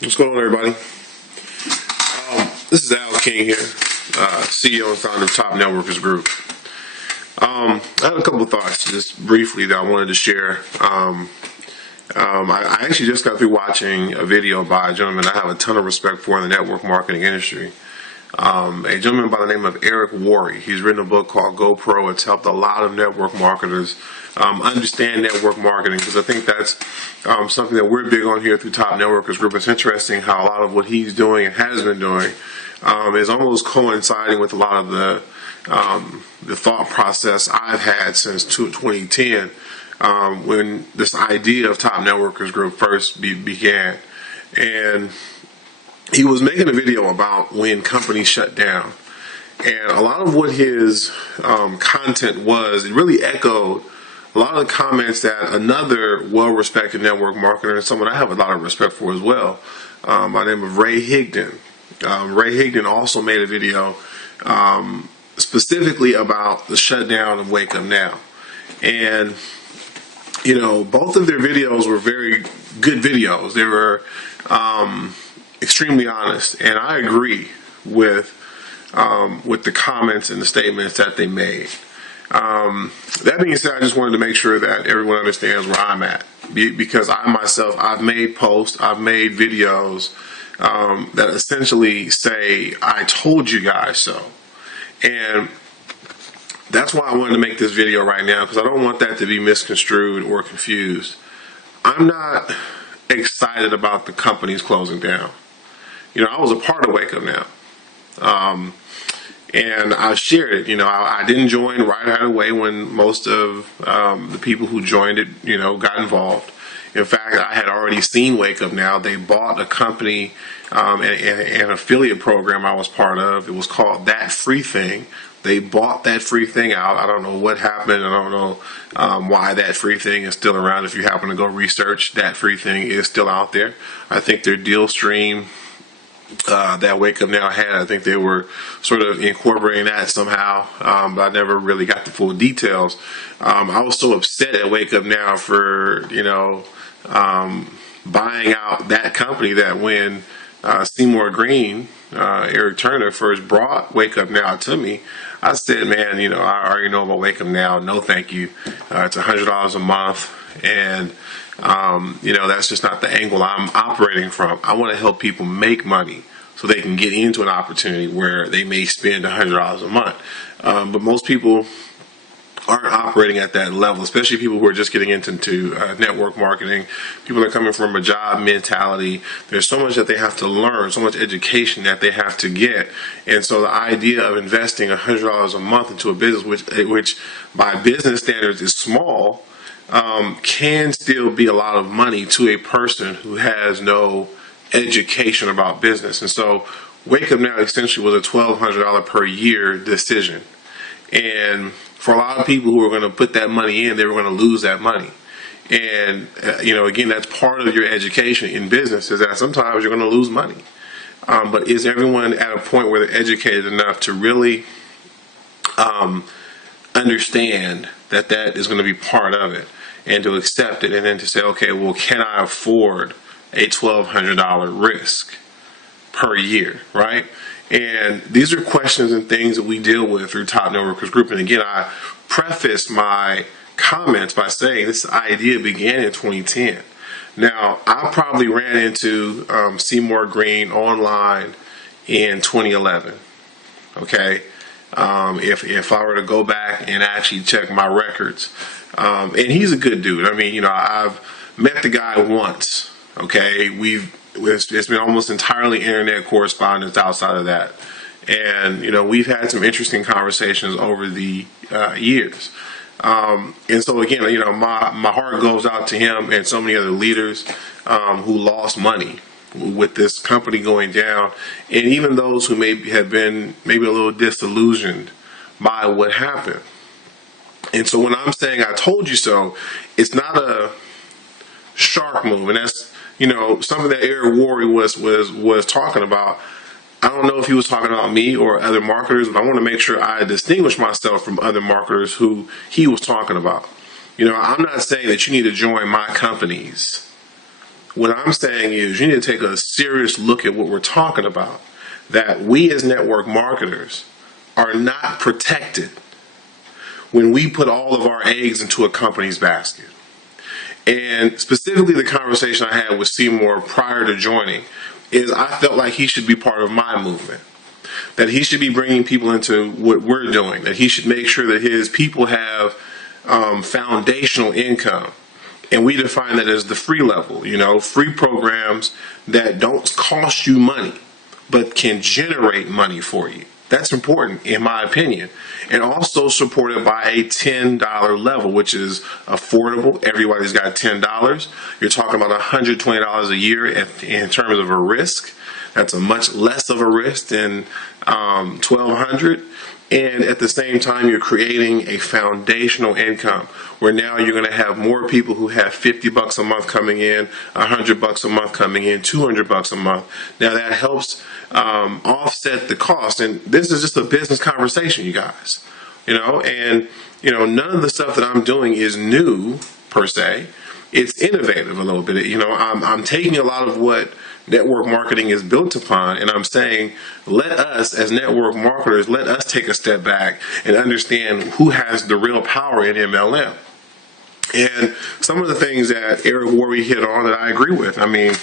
What's going on, everybody? This is Al King here, CEO and founder of Top Networkers Group. I had a couple of thoughts just briefly that I wanted to share. I actually just got through watching a video by a gentleman I have a ton of respect for in the network marketing industry. A gentleman by the name of Eric Worre. He's written a book called GoPro. It's helped a lot of network marketers understand network marketing, because I think that's something that we're big on here through Top Networkers Group. It's interesting how a lot of what he's doing and has been doing is almost coinciding with a lot of the thought process I've had since 2010 when this idea of Top Networkers Group first began. And he was making a video about when companies shut down. And a lot of what his content was, it really echoed a lot of the comments that another well-respected network marketer, and someone I have a lot of respect for as well, by the name of Ray Higdon. Ray Higdon also made a video specifically about the shutdown of Wake Up Now. And, you know, both of their videos were very good videos. They were extremely honest, and I agree with the comments and the statements that they made. That being said, I just wanted to make sure that everyone understands where I'm at, because I myself, I've made posts, I've made videos that essentially say, I told you guys so. And that's why I wanted to make this video right now, because I don't want that to be misconstrued or confused. I'm not excited about the companies closing down. You know, I was a part of Wake Up Now. And I shared it. You know, I didn't join right away when most of the people who joined it, you know, got involved. In fact, I had already seen Wake Up Now. They bought a company, an affiliate program I was part of. It was called That Free Thing. They bought That Free Thing out. I don't know what happened. I don't know why That Free Thing is still around. If you happen to go research, That Free Thing is still out there. I think their deal stream that Wake Up Now had, I think they were sort of incorporating that somehow, but I never really got the full details. I was so upset at Wake Up Now for, you know, buying out that company, that when Seymour Green, Eric Turner, first brought Wake Up Now to me, I said, man, you know, I already know about Wake Up Now. No, thank you. It's $100 a month, and you know, that's just not the angle I'm operating from. I want to help people make money so they can get into an opportunity where they may spend $100 a month. But most people aren't operating at that level, especially people who are just getting into network marketing. People that are coming from a job mentality. There's so much that they have to learn, so much education that they have to get. And so the idea of investing $100 a month into a business, which by business standards is small, can still be a lot of money to a person who has no education about business. And so Wake Up Now essentially was a $1,200 per year decision. And for a lot of people who are going to put that money in, they were going to lose that money. And, you know, again, that's part of your education in business, is that sometimes you're going to lose money. But is everyone at a point where they're educated enough to really understand that that is going to be part of it, and to accept it, and then to say, okay, well, can I afford a $1,200 risk per year, right? And these are questions and things that we deal with through Top Networkers Group. And again, I prefaced my comments by saying this idea began in 2010. Now, I probably ran into Seymour Green online in 2011, okay? If I were to go back and actually check my records. And he's a good dude. I mean, you know, I've met the guy once, okay? It's been almost entirely internet correspondence outside of that. And, you know, we've had some interesting conversations over the years. And so, again, you know, my heart goes out to him and so many other leaders who lost money with this company going down, and even those who maybe have been maybe a little disillusioned by what happened. And so when I'm saying I told you so, it's not a shark move, and that's, you know, something that Eric Worre was talking about. I don't know if he was talking about me or other marketers, but I want to make sure I distinguish myself from other marketers who he was talking about. You know, I'm not saying that you need to join my companies What I'm saying is you need to take a serious look at what we're talking about. That we as network marketers are not protected when we put all of our eggs into a company's basket. And specifically the conversation I had with Seymour prior to joining is I felt like he should be part of my movement. That he should be bringing people into what we're doing. That he should make sure that his people have foundational income. And we define that as the free level, free programs that don't cost you money, but can generate money for you. That's important, in my opinion. And also supported by a $10 level, which is affordable. Everybody's got $10. You're talking about $120 a year in terms of a risk. That's a much less of a risk than $1,200. And at the same time, you're creating a foundational income where now you're going to have more people who have $50 a month coming in, $100 a month coming in, $200 a month. Now that helps offset the cost. And this is just a business conversation, you guys. And none of the stuff that I'm doing is new per se. It's innovative a little bit. I'm taking a lot of what network marketing is built upon, and I'm saying, let us as network marketers, let us take a step back and understand who has the real power in MLM. And some of the things that Eric Worre hit on that I agree with. I mean,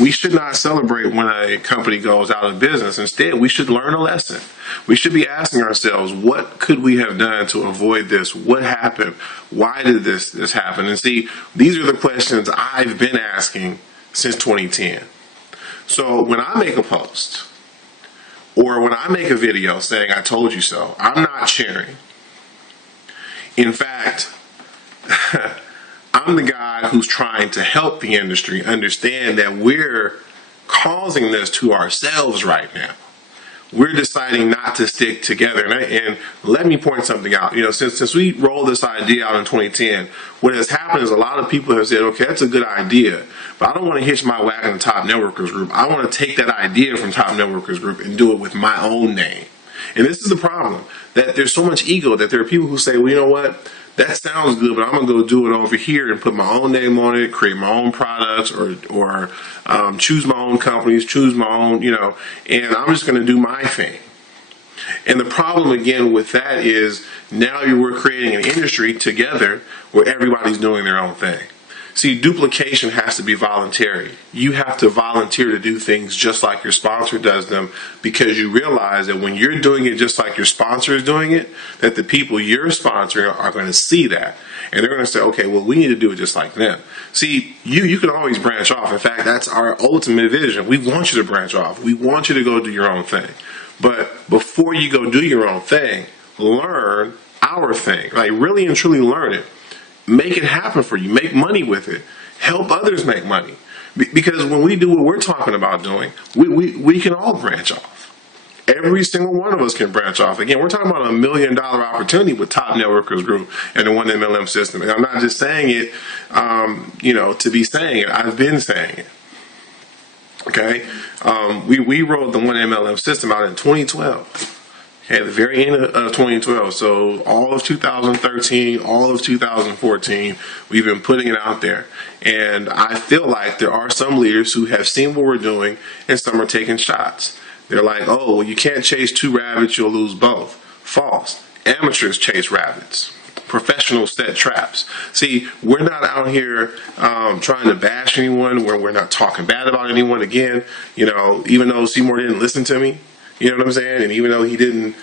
we should not celebrate when a company goes out of business. Instead, we should learn a lesson. We should be asking ourselves, what could we have done to avoid this? What happened? Why did this happen? And see, these are the questions I've been asking since 2010. So when I make a post or when I make a video saying I told you so, I'm not sharing. In fact, I'm the guy who's trying to help the industry understand that we're causing this to ourselves right now. We're deciding not to stick together. And let me point something out. Since we rolled this idea out in 2010, what has happened is a lot of people have said, okay, that's a good idea, but I don't want to hitch my wagon to Top Networkers Group. I want to take that idea from Top Networkers Group and do it with my own name. And this is the problem, that there's so much ego that there are people who say, well, you know what? That sounds good, but I'm going to go do it over here and put my own name on it, create my own products, or choose my own companies, choose my own, and I'm just going to do my thing. And the problem, again, with that is now we're creating an industry together where everybody's doing their own thing. See, duplication has to be voluntary. You have to volunteer to do things just like your sponsor does them, because you realize that when you're doing it just like your sponsor is doing it, that the people you're sponsoring are going to see that. And they're going to say, okay, well, we need to do it just like them. See, you can always branch off. In fact, that's our ultimate vision. We want you to branch off. We want you to go do your own thing. But before you go do your own thing, learn our thing. Like, really and truly learn it. Make it happen for you. Make money with it. Help others make money. Because when we do what we're talking about doing, we can all branch off. Every single one of us can branch off. Again, we're talking about $1 million opportunity with Top Networkers Group and the One MLM system. And I'm not just saying it, to be saying it. I've been saying it. Okay? We rolled the One MLM system out in 2012. At the very end of 2012, so all of 2013, all of 2014, we've been putting it out there. And I feel like there are some leaders who have seen what we're doing, and some are taking shots. They're like, oh, well, you can't chase two rabbits, you'll lose both. False. Amateurs chase rabbits. Professionals set traps. See, we're not out here trying to bash anyone, we're not talking bad about anyone. Again, even though Seymour didn't listen to me, you know what I'm saying? And even though he didn't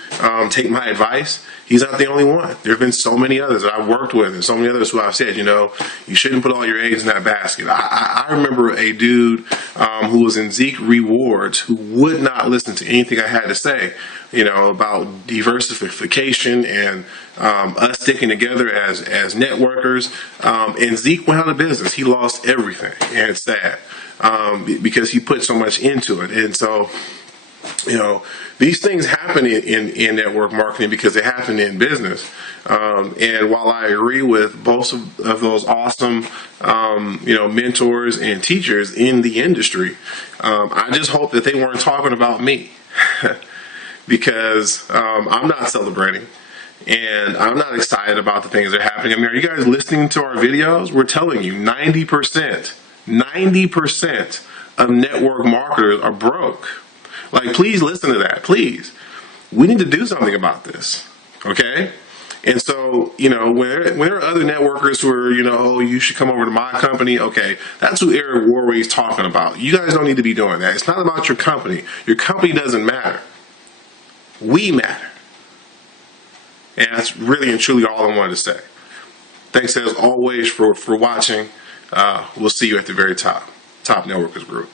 take my advice, he's not the only one. There have been so many others that I've worked with, and so many others who I've said, you shouldn't put all your eggs in that basket. I remember a dude who was in Zeke Rewards who would not listen to anything I had to say, about diversification and us sticking together as networkers. And Zeke went out of business. He lost everything, and it's sad because he put so much into it. And so, these things happen in network marketing because they happen in business. And while I agree with both of those awesome, mentors and teachers in the industry, I just hope that they weren't talking about me because I'm not celebrating and I'm not excited about the things that are happening. I mean, are you guys listening to our videos? We're telling you 90%. 90% of network marketers are broke. Like, please listen to that. Please. We need to do something about this. Okay? And so, when there are other networkers who are, oh, you should come over to my company. Okay, that's who Eric Worre is talking about. You guys don't need to be doing that. It's not about your company. Your company doesn't matter. We matter. And that's really and truly all I wanted to say. Thanks as always for watching. We'll see you at the very top. Top Networkers Group.